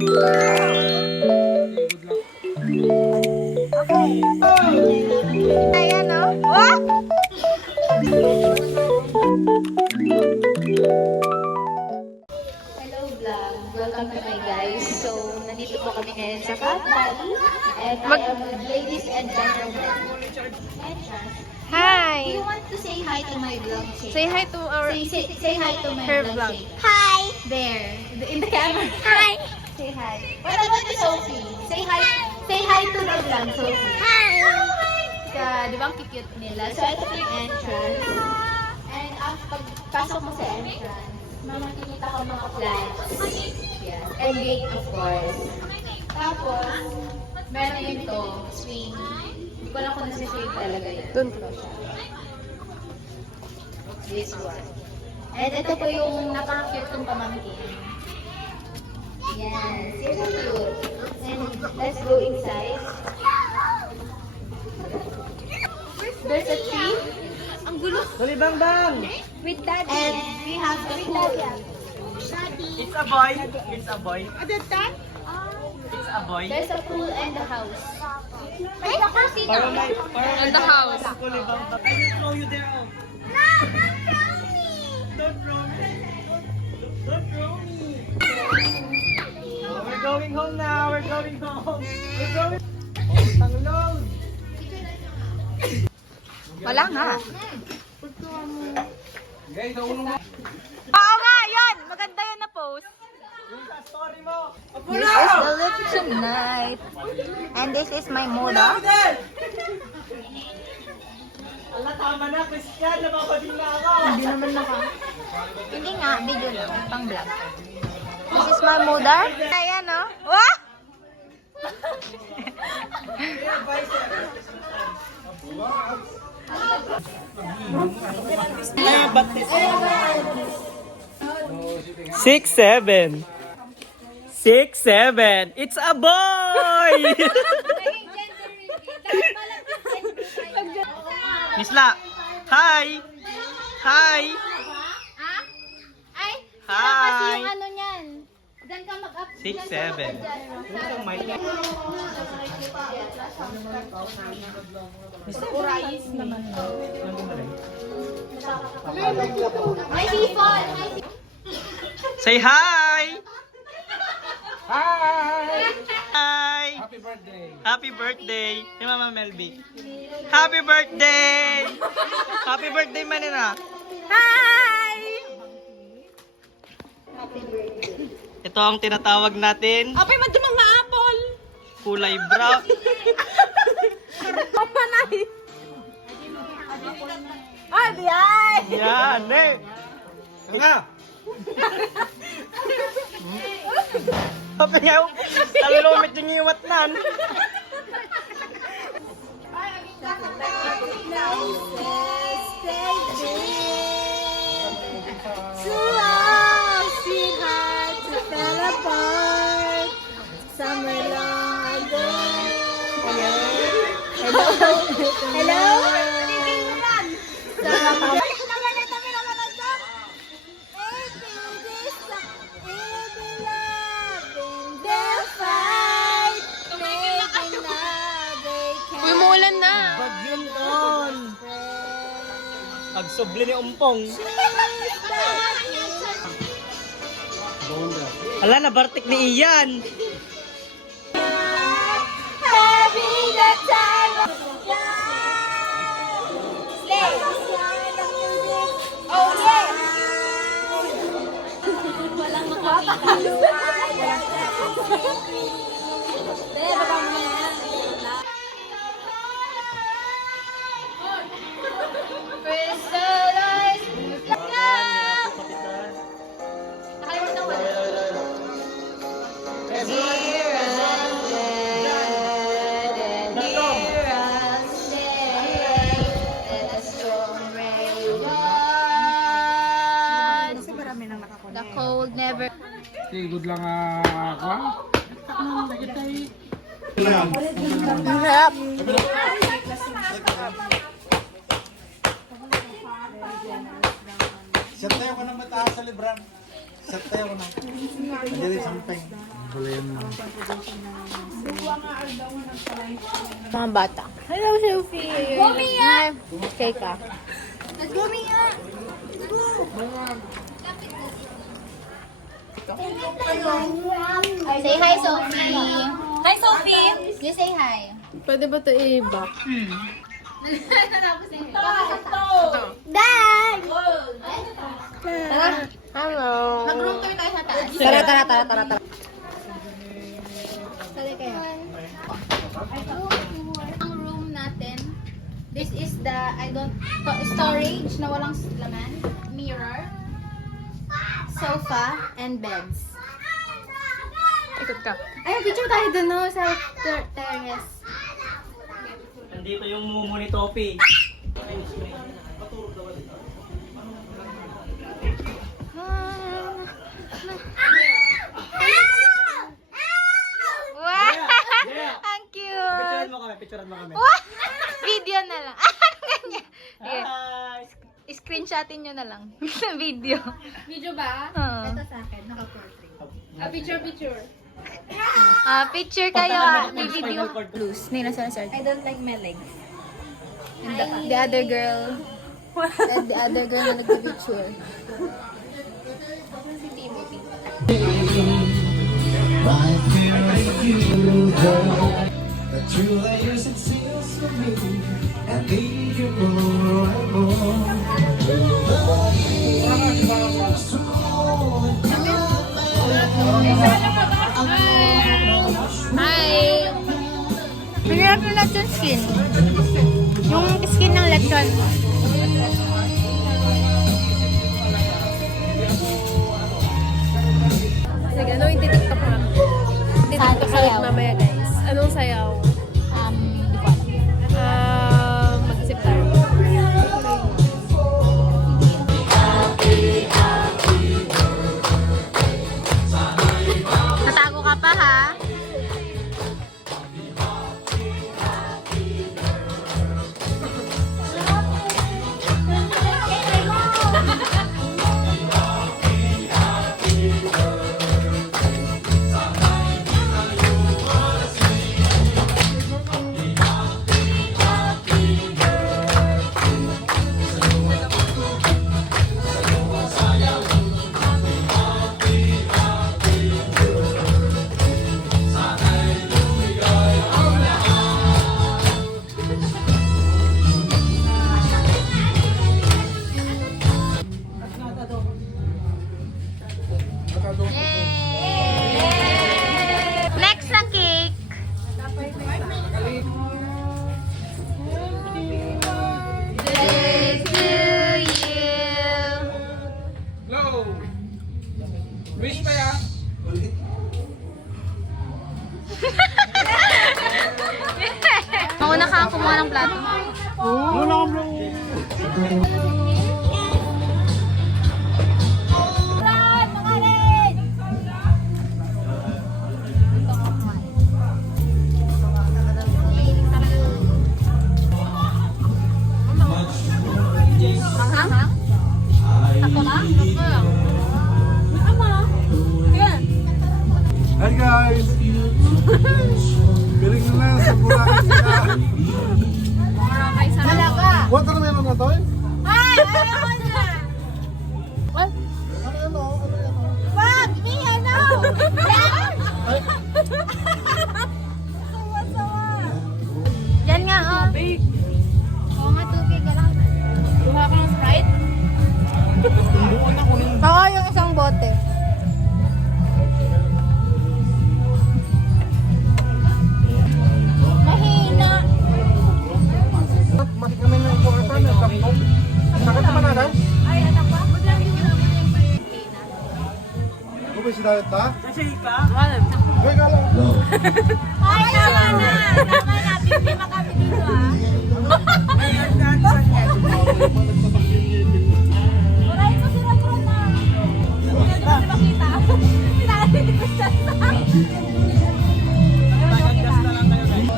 Ayan o. Oh! Hello vlog! Welcome to my guys. So, nandito po kami ngayon sa Cat Valley. And I am with ladies and gentlemen. Hi! Do you want to say hi to my vlog? Say hi to our Say hi to my her vlog. vlog. Shane. Hi! There. In the camera. Hi! Say hi. What about to Sophie? Say hi. Say hi to the vlog, Sophie. Hi! Di ba ang cute nila? So, ito po yung entrance. And pagpasok mo sa entrance, makikita ko mga plants. Yes. And gate, of course. Tapos, meron yun to, swing. Hindi ko lang kung nasi-swing talaga yun. Dun. Ito siya. This one. And ito po yung napaka-cute kong pamangkin. Yes, you're so cute. And let's go inside. There's a tree. Ang gulo. Dali bang bang! With daddy. And we have the pool. It's a boy! It's a boy! That's that? It's a boy! There's a pool and a house. May jacuzzi na. And the house. Dali bang bang! I will throw you there! Oh. No, don't throw me! Don't throw me! Don't throw me! Oh, we're going home now! We're going home! We're going... Oh, tanglong! Wala nga. Guys, naulong na! Oo nga, yun! Maganda yun na post. Yung sa story mo! This is the lift tonight. And this is my moda. Ala, tama na! Christian! Napapading na ako! Hindi naman Hindi nga, video lang. Pang vlog. This is my moda. Ayan o. Wah! Ay, batis! 6'7". 6'7". It's a boy! Misla! Hi! Hi! Ay, Hi! yung ano niyan. Diyan ka mag-up. 6'7". May sipon. Say hi! Hi! Hi! Happy birthday! Happy birthday! Hey, Mama Melby. Happy birthday! Happy birthday, Manina! Hi! Ito ang tinatawag natin, Apay, madumang nga apple. kulay brown. Papanay. Ay, di ay. Yan, eh! Nga! Sabi nga, talulumit yung iwat nan. Uy, muulan na. Bagyon on. Pagsubli ni Umpong. Ala, nabartik ni Ian. Having the time of Slay. Oh, yeah. Walang makakita. Crystallize. Nakalimutan ko na. Here I'm dead and here I'll stay. Let the storm rage on. The cold never. Okay, good lang ako. Harap. Set tayo ko ng mataas sa libran. Set tayo ko na. Hindi rin samping. Mga bata. Hello, Sophie! Go, Mia! Cake ka. Let's go, Mia! Say hi, Sophie! Hi, Sophie! You say hi. Pwede ba ito i-back? Dad! Hello! Mag-room tour tayo sa taas. Tara. Sali kayo. Ang room natin, this is the, storage na walang laman, mirror, sofa, and beds. Ikot ka. Ay, picture tayo dun no, sa terrace. Nandito yung mumu ni Topi. Wow! Yeah. Ang cute! Picturean mo kami. Wow! Video na lang. Ano ganyan? Sige, Hi! screenshotin nyo na lang. Video. Video ba? Oo. Ito sa akin, naka-portrait. Picture. Picture kayo. May video. Loose. Nina sa search. I don't like my legs. And the other girl. And the other girl na nag-picture. Si Timothy. My favorite you, girl. The true layers it seals for me, and leave you more and more. Hi! Pinirap nyo natin skin. Yung skin ng lechon. Sige, ano yung titiktok mo? Sayaw. Mamaya guys. Anong sayaw? Hindi ko alam. Mag-isip tayo. Natago ka pa ha? Yay! Next na cake. This to you. Hello! Wish pa ya? Mauna ka kumuha ng plato. Muna kang bro! Hi guys! Piling na lang sa Boracay sila. Talaga. Huwag ka na meron na to eh? Ay, ayaw na. Wag, Mia, no. Yan nga, oh. Oo nga, tubig. Kuha ka ng Sprite? Oo, yung isang bote. Mahina. Mati kami na yung kuha ng kapong. Sakit naman na guys? Ay, anak ba? Kung si Dayot ta? Shake ka? Huwag ka lang. Ay, tama na. Tama na. Bibima kami dito, ah. Uray mo sila po na. Hindi na makita. Pinakasin ko siya sa Nag-adjust na lang kayo guys.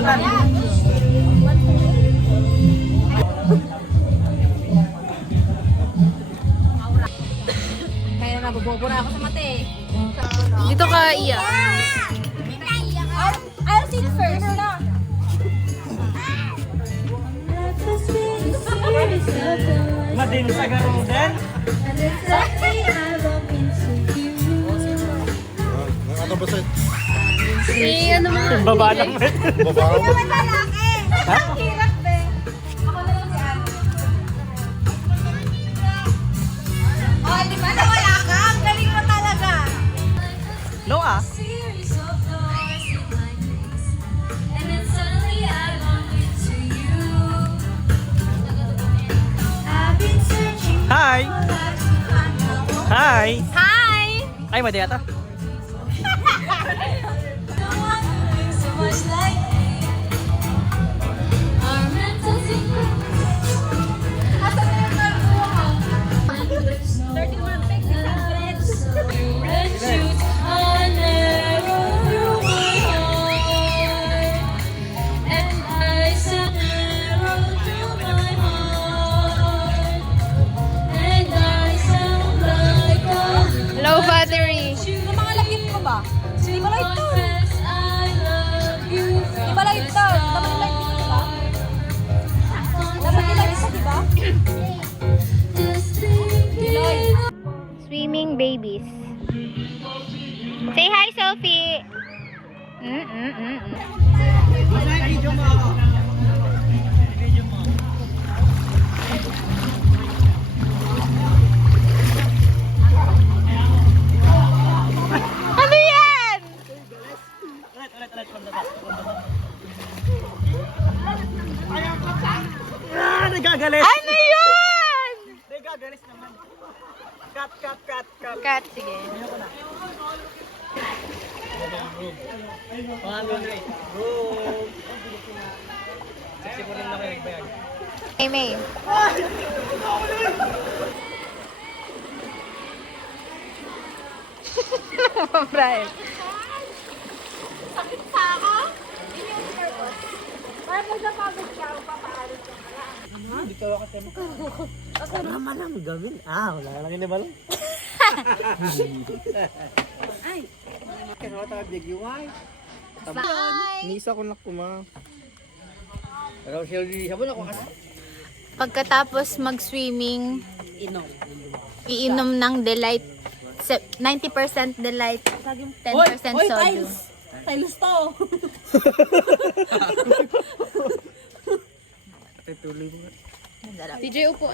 Ayan. Kaya nabubobo na ako sa mate. Dito ka, Iya. Alin sa garudan? Ano ba sa'yo? Si ano mga... Baba lang mo. Baba mo. Lalaki! Ang hirap, be. Ako na lang si Ate. Oh, di ba nawala ka? Ang galing mo talaga. No ah. Hi! Hi! Hi! Ay, madi ata. Low battery. Yung mga lagit mo ba? Di ba light to? Di ba light to? Dapat light dito, di ba? Dapat light dito, di ba? Swimming babies. Say hi, Sophie. Video mo ako. Video mo. Ano yan? Ulit, from the back. Ah, nagagalit. Ano yun? Nagagalit naman. Cut. Cut, sige. Pangalan na eh. Room. Sexy po rin na kayo nagbayag. Hey, May. Brian. Sakit sa ako? Yun yung purpose. Para pag napagod ka, papaalit ka pala. Hindi ka wakit mo. Tama lang gawin. Wala lang yun, balong. Ay. Kaya tawag digiway. Bye! Nisa ko na kuma. Pero siya sabon ako kasi. Pagkatapos mag-swimming, iinom ng Delight. 90% Delight, 10% soju. Tiles to. Tuloy mo. DJ upo.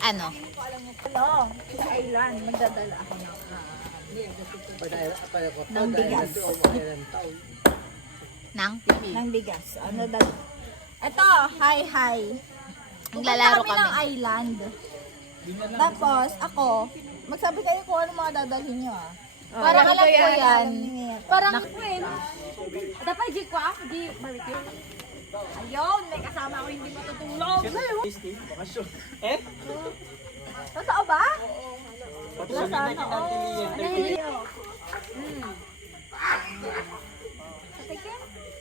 Ano? Sa island, magdadala ako Ng bigas. Nang? ng bigas. Ano dala? Ito, hi. Naglalaro Pupunta ng kami. island. Tapos, ako, magsabi kayo kung ano mga dadalhin nyo ah. Parang alam ko yan. Parang, dapat di ko di barbecue. Ayun, may kasama ako hindi matutulog. Bakasyon. Eh? Totoo ba? Patuloy natin natin. Patikin?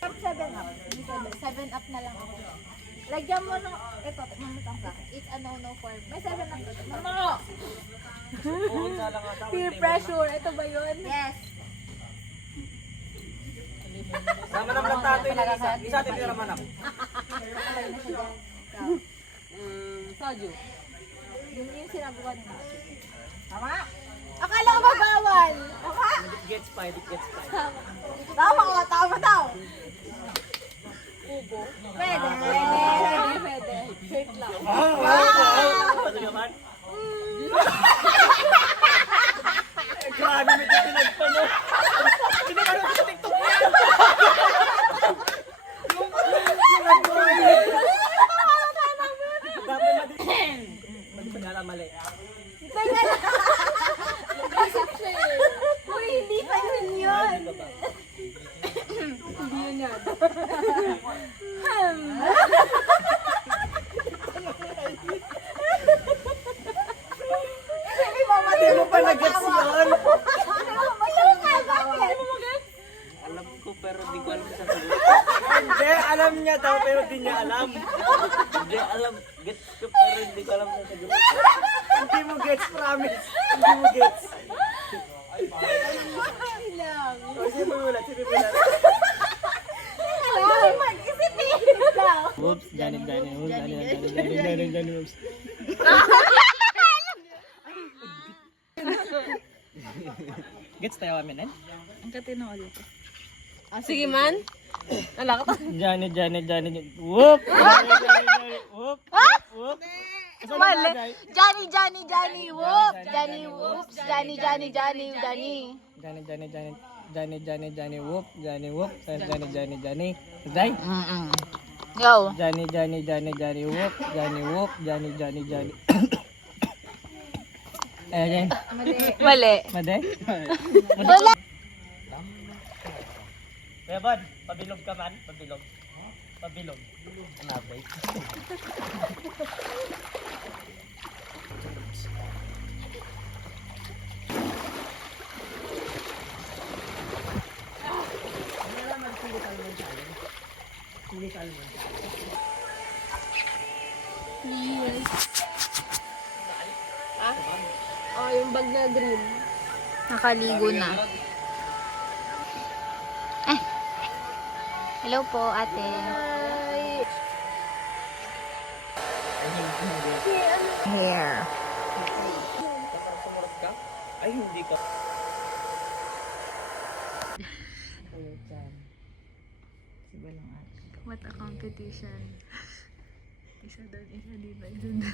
7 up. 7 up na lang ako. Lagyan mo ng, ito, mamutang ka. It's a no-no for me. May 7 up dito. Mama! Peer pressure. Ito ba yun? Yes. Sama naman ng tatoy na isa. Isa atin yung ramanak. Soju. Yun yung sinabi ko nila. Tama? Akala ko ba bawal? Tama? It gets pa. Tama ko, tama daw. Pwede. Shirt lang. Pwede naman. Grabe, may titinag pa no. Hindi ka naman sa TikTok yan. Dapat madiin. Mali. Uy, hindi pa yun. Hindi mo pa nag-gets yun. Ayun nga, bakit? Alam ko pero di ko alam sa sagot. Hindi, alam niya daw pero di niya alam. Hindi alam, gets ko pero hindi ko alam sa sagot. Hindi mo gets, promise. Hindi mo gets. Sino mulat? Mag-isipin daw. Oops, Janet. Johnny Whoops. Gets tayo kami nan? Ang katino ulit. Sige man. Ala ka. Johnny, whoop! Johnny, whoop! Whoop! Mali. Johnny, whoop. Johnny, whoops. Johnny. Johnny, whoop! Johnny, whoop! Johnny. Zay? Yo. Johnny, whoop! Johnny, whoop! Johnny. Ayan. Mali. Made? Wala. Kuya Bod, pabilog ka man? Pabilog. Nabay. Oh, yung bag na green. Nakaligo na. Hello po, ate. Hair. Ay, hindi ka. What a competition. Isa doon, isa dito, isa doon.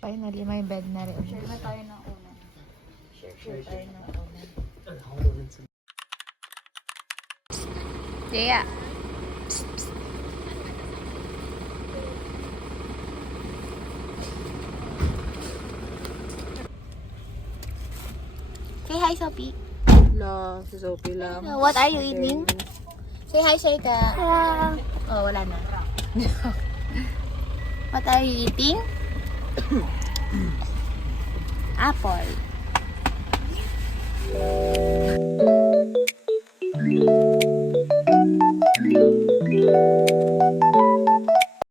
Finally, may bed na rin. Share na tayo ng una. Share tayo ng una. Jaya. Say hi, Sophie. No, si Sophie lang. What are you eating? Say hi, Shaika. Oh, wala na. What are you eating? Apple.